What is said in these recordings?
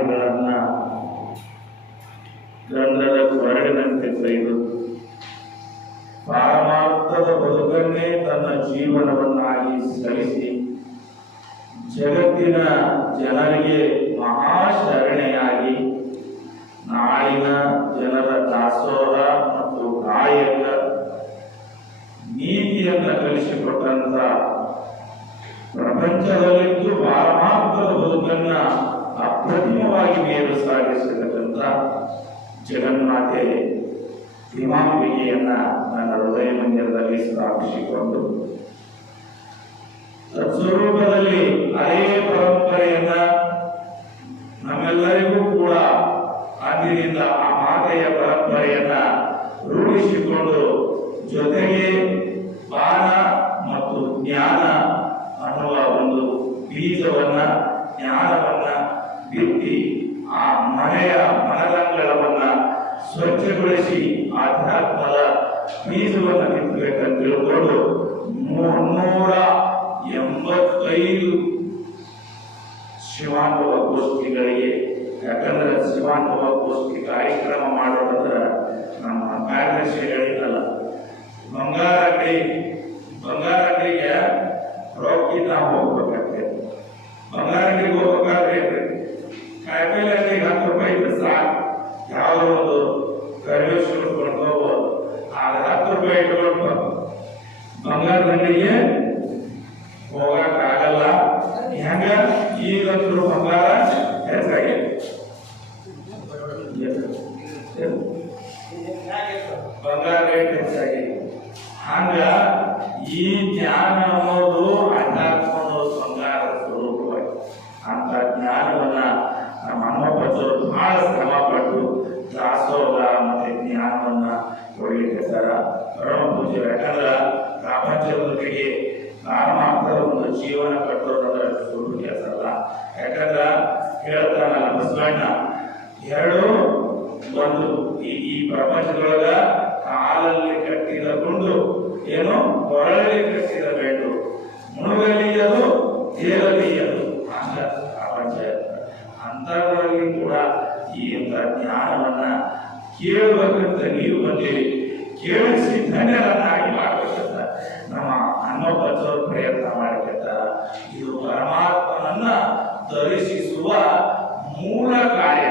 ಕಾರ್ಯಗಳನ್ನ ಗಂಧದ ಕೊರಳಿನಂತೆ ಕೈದು ಪಾರಮಾರ್ಥದ ಬದುಕನ್ನೇ ತನ್ನ ಜೀವನವನ್ನಾಗಿ ಸಲ್ಲಿಸಿ ಜಗತ್ತಿನ ಜನರಿಗೆ ಮಹಾಶರಣೆಯಾಗಿ ನಾಡಿನ ಜನರ ದಾಸೋಹ ಮತ್ತು ಕಾಯಕ ನೀತಿಯನ್ನು ಕಲಿಸಿಕೊಟ್ಟಂತ ಪ್ರಪಂಚದಲ್ಲಿದ್ದು ಪಾರಮಾರ್ಥದ ಬದುಕನ್ನ ಅಪ್ರತಿಮವಾಗಿ ಮೇಲು ಸಾಗಿಸತಕ್ಕಂಥ ಜಗನ್ಮಾತೆ ಭೀಮಾಂಬಿಕೆಯನ್ನ ನನ್ನ ಹೃದಯ ಮಂದಿರದಲ್ಲಿ ಸ್ಥಾಪಿಸಿಕೊಂಡು ತತ್ಸ್ವರೂಪದಲ್ಲಿ ಅದೇ ಪರಂಪರೆಯನ್ನ ನಮ್ಮೆಲ್ಲರಿಗೂ ಕೂಡ ಅಂದಿನಿಂದ ಆ ಮಾತೆಯ ಪರಂಪರೆಯನ್ನ ರೂಢಿಸಿಕೊಂಡು ಜೊತೆಗೆ ಬಾಣ ಮತ್ತು ಜ್ಞಾನ ಅನ್ನುವ ಒಂದು ಬೀಜವನ್ನ ಜ್ಞಾನವನ್ನ ಬಿತ್ತಿ ಆ ಮನೆಯ ಮನರಂಗಳವನ್ನ ಸ್ವಚ್ಛಗೊಳಿಸಿ ಆಧ್ಯಾತ್ಮದ ಬೀಜವನ್ನು ಬಿತ್ತಬೇಕಂತ ತಿಳ್ಕೊಂಡು 385 ಶಿವಾನುಭವ ಗೋಷ್ಠಿಗಳಿಗೆ, ಯಾಕಂದ್ರೆ ಶಿವಾನುಭವ ಗೋಷ್ಠಿ ಕಾರ್ಯಕ್ರಮ ಮಾಡೋದಂದ್ರೆ ನಮ್ಮ ಕಾರ್ಯದರ್ಶಿಗಳಿಗಲ್ಲ. ಬಂಗಾರಡಿಗೆ ರೊಕ್ಕಿ ನಾವು ಹೋಗ್ಬೇಕಾಗ್ತದೆ. ಬಂಗಾರಡಿಗೆ ಹೋಗ್ಬೇಕಾದ್ರೆ ಕಾಯಿಪಲ್ಲೆ ಅಂಗಡಿಗೆ 10 ರೂಪಾಯಿ ಇದ್ರೆ ಸಾಕು, ಯಾವುದೋ ಒಂದು ಕರಿಬೇವು ಸುಳ್ಕೊಂಡು ಹೋಗ್ಬೋದು. ಆದ್ರೆ 10 ರೂಪಾಯಿ ಇಟ್ಕೊಂಡು ಬಂಗಾರದ ಅಂಗಡಿಗೆ ಹೋಗಕ್ಕಾಗಲ್ಲ. ಹೆಂಗ ಈಗಂತೂ ಬಂಗಾರ ಹೆಚ್ಚಾಗಿದೆ, ಬಂಗಾರ ರೇಟ್ ಹೆಚ್ಚಾಗಿದೆ. ಹಂಗ ಈ ಜ್ಞಾನ ಅನ್ನೋದು ಅಧ್ಯಾತ್ಮ ಅನ್ನೋದು ಬಂಗಾರ ಸ್ವರೂಪವಾಗಿ ಅಂತ ಜ್ಞಾನವನ್ನ ನಮ್ಮ ಹನುಮಪ್ಪರು ಬಹಳ ಶ್ರಮ ಪಟ್ಟು ದಾಸೋಹ ಮತ್ತೆ ಜ್ಞಾನವನ್ನ ಕೊಡ್ಲಿಕ್ಕಿರ್ತಾರ ಪರಮ ಪೂಜ್ಯರು. ಯಾಕಂದ್ರೆ ಪ್ರಪಂಚದೊಂದಿಗೆ ಪಾರಮಾರ್ಥದ ಒಂದು ಜೀವನ ಕಟ್ಟೋದಂದ್ರೆ ಸುಳ್ಳು ಕೆಲಸ ಅಲ್ಲ. ಯಾಕಂದ್ರೆ ಹೇಳ್ತಾನಲ್ಲ ಬಸವಣ್ಣ, ಒಂದು ಈ ಪ್ರಪಂಚದೊಳಗ ಕಾಲಲ್ಲಿ ಕಟ್ಟಿದ ಗುಂಡು ಏನು ಕೊರಳಲ್ಲಿ ಕಟ್ಟಿದ ಬೆಂಡು, ಮುಳುಗಲಿಯದು ತೇಲಲಿಯದು ಅಂತ ಪ್ರಪಂಚ. ಅಂತರಲ್ಲಿ ಕೂಡ ಈ ಜ್ಞಾನವನ್ನ ಕೇಳಬೇಕಂತ ನೀವು ಬಂದಿರಿ, ಕೇಳಿಸಿ ಧನ್ಯರನ್ನಾಗಿ ಮಾಡಬೇಕಂತ ನಮ್ಮ ಹನುಮಪ್ಪನವರು ಪ್ರಯತ್ನ ಮಾಡಬೇಕಂತಾರ. ಇದು ಪರಮಾತ್ಮನನ್ನ ದರ್ಶಿಸುವ ಮೂಲ ಕಾರ್ಯ.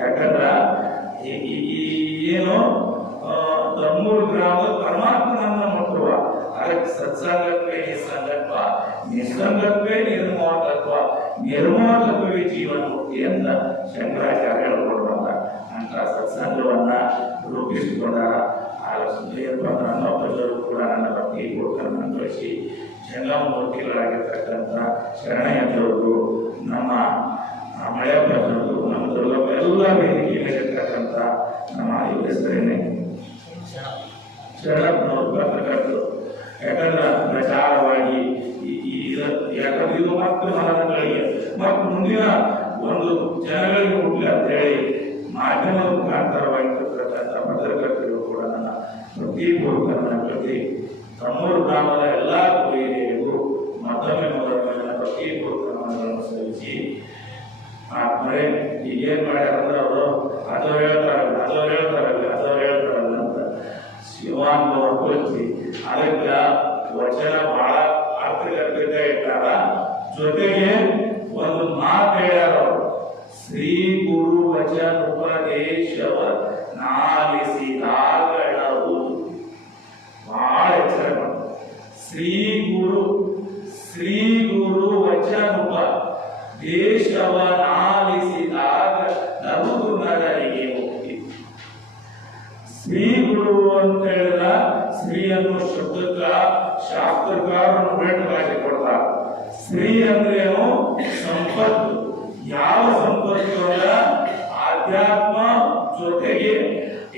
ಯಾಕಂದ್ರ ಏನು ದಮ್ಮೂರು ಗ್ರಾಮದ ಪರಮಾತ್ಮನನ್ನ ಮುಟ್ಟುವ ಅದಕ್ಕೆ ಸತ್ಸಂಗತ್ವೇ ನಿಸ್ಸಂಗತ್ವ, ನಿಸ್ಸಂಗತ್ವೇ ನಿರ್ಮೋಹಕತ್ವ, ನಿರ್ಮೋಹಕತ್ವವೇ ಜೀವನ ಮುಕ್ತಿ ಅಂತ ಶಂಕರಾಚಾರ್ಯರು ಕೊಡುವಂತ ಅಂತ ಸತ್ಸಂಗವನ್ನ ರೂಪಿಸಿಕೊಂಡಾರ. ಹನುಮಪ್ಪನವರು ಕೂಡ ನನ್ನ ಭಕ್ತಿ ಕೊಡ್ಕನ್ನು ಕಳಿಸಿ ಜಂಗಮೂರ್ತಿಗಳಾಗಿರ್ತಕ್ಕಂಥ ಶರಣಯ್ಯನವರು, ನಮ್ಮ ಮಳೆಯಪ್ಪನವರು, ನಮ್ಮ ದುರ್ಗಪ್ಪ ಎಲ್ಲ ವೇದಿಕೆಯಲ್ಲಿರ್ತಕ್ಕಂಥ ನಮ್ಮ ಹೆಸರೇನೆ ಶರಣಪ್ಪನವರು ಪತ್ರಕರ್ತರು. ಯಾಕಂದ್ರೆ ಪ್ರಚಾರವಾಗಿ ಯಾಕಂದ್ರೆ ಇದು ಮತ್ತು ಮನಗಳಿಗೆ ಮತ್ತು ಮುಂದಿನ ಒಂದು ಜನಗಳಿಗೆ ಹುಟ್ಲಿ ಅಂತ ಹೇಳಿ ಮಾಧ್ಯಮದ ಮುಖಾಂತರವಾಗಿರ್ತಕ್ಕಂಥ ಪತ್ರಕರ್ತರು ಕೂಡ ನನ್ನ ಪ್ರತಿಪೂರ್ವಕ ಪ್ರತಿ ತಮ್ಮೂರು ಗ್ರಾಮದ ಎಲ್ಲ ಹಿರಿಯರಿಗೂ ಮತ್ತೊಮ್ಮೆ ನನ್ನ ಪ್ರತಿಪೂರ್ವಕವನ್ನು ಸಲ್ಲಿಸಿ ಮಳೆ ಈಗೇನ್ ಮಾಡ್ಯಾರಂದ್ರೆ ಅದು ಹೇಳ್ತಾರಲ್ಲ ಅಂತ ಶಿವಾನುಭವ ಕೊಚ್ಚಿ ಅದಕ್ಕೆ ವಚನ ಬಹಳ ಅರ್ಥಗರ್ಭಿತ ಇಟ್ಟಾರ. ಜೊತೆಗೆ ಒಂದು ಮಾತು ಹೇಳ್ಯಾರ, ಶ್ರೀ ಗುರು ವಚನ ಉಪದೇಶವ ನಾಲಿಸಿದಾಗಳವು. ಬಹಳ ಎಚ್ಚರ. ಶ್ರೀ ಗುರು ವಚನ ಉಪದೇಶವ ನಾಲಿಸಿದಾಗ ನವುದು ನರರಿಗೆ ಮುಕ್ತಿ. ಶ್ರೀ ಗುರು ಅಂತ ಹೇಳಿದ ಶ್ರೀ ಅನ್ನೋ ಶಬ್ದಕ್ಕ ಶಾಸ್ತ್ರಕಾರರು ಭೇಟವಾಗಿ ಕೊಡ್ತಾರೆ. ಶ್ರೀ ಅಂದ್ರೇನು? ಸಂಪತ್ತು. ಯಾವ ಸಂಪತ್ತು ಅಲ್ಲ, ಆಧ್ಯಾತ್ಮ ಜೊತೆಗೆ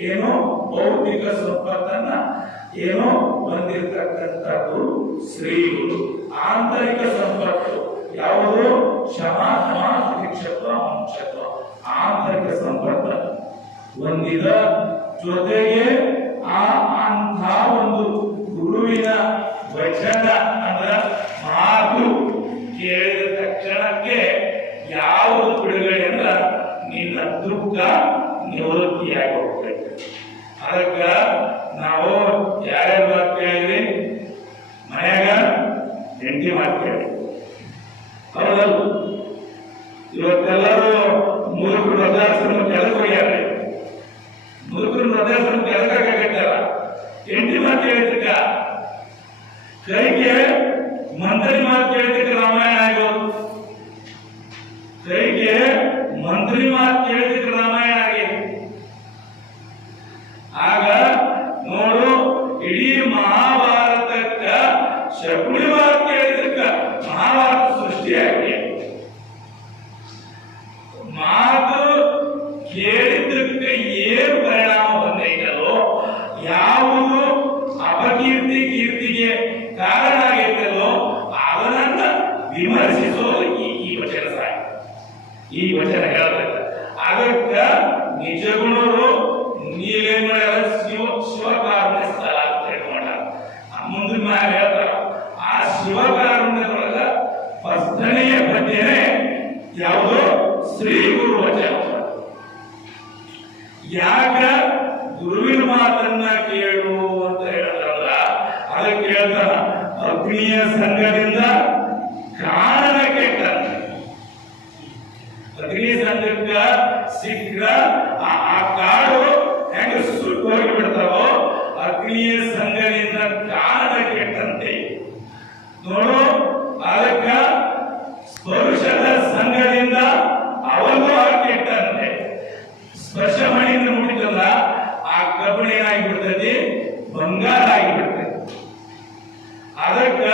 ಏನು ಭೌತಿಕ ಸಂಪತ್ತನ್ನ ಏನೋ ಹೊಂದಿರತಕ್ಕಂಥದ್ದು ಶ್ರೀಗುರು. ಆಂತರಿಕ ಸಂಪತ್ತು ಯಾವುದು? ಕ್ಷಮ ಶಿಕ್ಷತ್ವ ಮನುಷ್ಯತ್ವ. ಆಂತರಿಕ ಸಂಪತ್ತ ಹೊಂದಿದ ಜೊತೆಗೆ ಅಂಥ ಒಂದು ಗುರುವಿನ ವಚನ ಅಂದ್ರ ಮಾತು ಕೇಳಿದ ತಕ್ಷಣಕ್ಕೆ ಯಾವುದು ನಿವೃತ್ತಿಯಾಗಿ ಹೋಗ್ತೈತೆ. ಅದಕ್ಕ ನಾವು ಯಾರ್ಯಾರ ಮಾತು ಕೇಳಿದ್ರಿ? ಮನ್ಯಾಗ ಹೆಂಡತಿ ಮಾತು ಕೇಳಿ, ಹೌದಲ್ಲ? ಇವತ್ತೆಲ್ಲರೂ ಮುದುಕರು ವೃದ್ಧಾಶ್ರಮ ಕೆಳಗೆ ಹೋಗ್ಯಾರ. ಮುದುಕರು ವೃದ್ಧಾಶ್ರಮ ಕೆಳಗಾಗತ್ತಾರ. ಹೆಂಡತಿ ಮಾತು ಕೇಳಿದ್ದಕ್ಕ, ಕೈಗೆ ಮಂತ್ರಿ ಮಾತು ಕೇಳಿದ್ದಕ್ಕೆ ರಾಮಾಯಣ ಆಗೋದು. ಕೈಗೆ ಮಂತ್ರಿ ಮಾತು ಕೇಳಿದ್ದಕ್ಕೆ ರಾಮಾಯಣ ಆಗಿದೆ. ಆಗ ನೋಡು, ಇಡೀ ಮಹಾಭಾರತಕ್ಕ ಶಕುನಿ ಮಾತು ಕೇಳಿದ್ದಕ್ಕ ಮಹಾಭಾರತ ಸೃಷ್ಟಿಯಾಗಿದೆ. ಮಾತು ಕೇಳಿದ್ದಕ್ಕೆ ಏನು ಪರಿಣಾಮ ಬಂದೈತಲ್ಲೋ, ಯಾವುದು ಅಪಕೀರ್ತಿ ಕೀರ್ತಿಗೆ ಕಾರಣ ಆಗೈತಲ್ಲೋ ಅದನ್ನ ವಿಮರ್ಶಿಸೋದು ಈ ವಚನ ಸಾಕು. ಈ ವಚನ ಹೇಳ್ತಕ್ಕ. ಅದಕ್ಕ ನಿಜಗುಣರು ನೀವೇನ್ ಮಾಡ್ಯಾರ? ಶಿವಕಾರುಣ್ಯ ಸ್ಥಳ ಅಂತ ಹೇಳ್ಕೊಂಡ ಮುಂದಿನ ಮ್ಯಾಲ ಹೇಳ್ತಾರ. ಆ ಶಿವಕಾರುಣ್ಯದೊಳಗ ಫಸ್ಟನೆಯ ಪದ್ಯನೇ ಯಾವುದು? ಶ್ರೀ ಗುರು ವಚನ. ಯಾಕ ಗುರುವಿನ ಮಾತನ್ನ ಕೇಳು ಅಂತ ಹೇಳ್ತಾರಲ್ಲ, ಅದಕ್ಕೆ ಹೇಳ್ತಾರ, ಅಗ್ನಿಯ ಸಂಘದಿಂದ ಕಾರಣ ಕೆಟ್ಟ. ಅಗ್ನಿ ಸಂಘಕ್ಕ ಸಿಕ್ಕ ಆ ಕಾಡು ಹೆಂಗ ಸುಟ್ಟು ಹೋಗಿಬಿಡ್ತಾವೋ, ಅಗ್ನಿಯ ಸಂಘದಿಂದ ಕಾರಣ ಕೆಟ್ಟಂತೆ. ನೋಡು, ಅದಕ್ಕ ಸ್ಪರ್ಶದ ಸಂಘದಿಂದ ಅವನು ಕೆಟ್ಟಂತೆ. ಸ್ಪರ್ಶ ಮಾಡಿದ್ರೆ ಮುಡಿತಲ್ಲ, ಆ ಕಬ್ಬಣ ಏನಾಗಿಬಿಡ್ತದೆ? ಬಂಗಾರ ಆಗಿಬಿಡ್ತದೆ. ಅದಕ್ಕ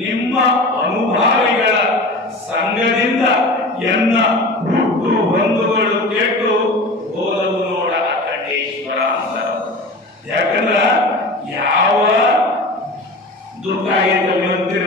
ನಿಮ್ಮ ಅನುಭಾವಿಗಳ ಸಂಘದಿಂದ ಎನ್ನ ಹುಟ್ಟು ಬಂಧುಗಳು ಕೆಟ್ಟು ಹೋದವು ನೋಡ ಅಖಂಡೇಶ್ವರ ಅಂತ. ಯಾಕಂದ್ರ ಯಾವ ದುಃಖ ಆಗೈತೆ ಅಂತೀರ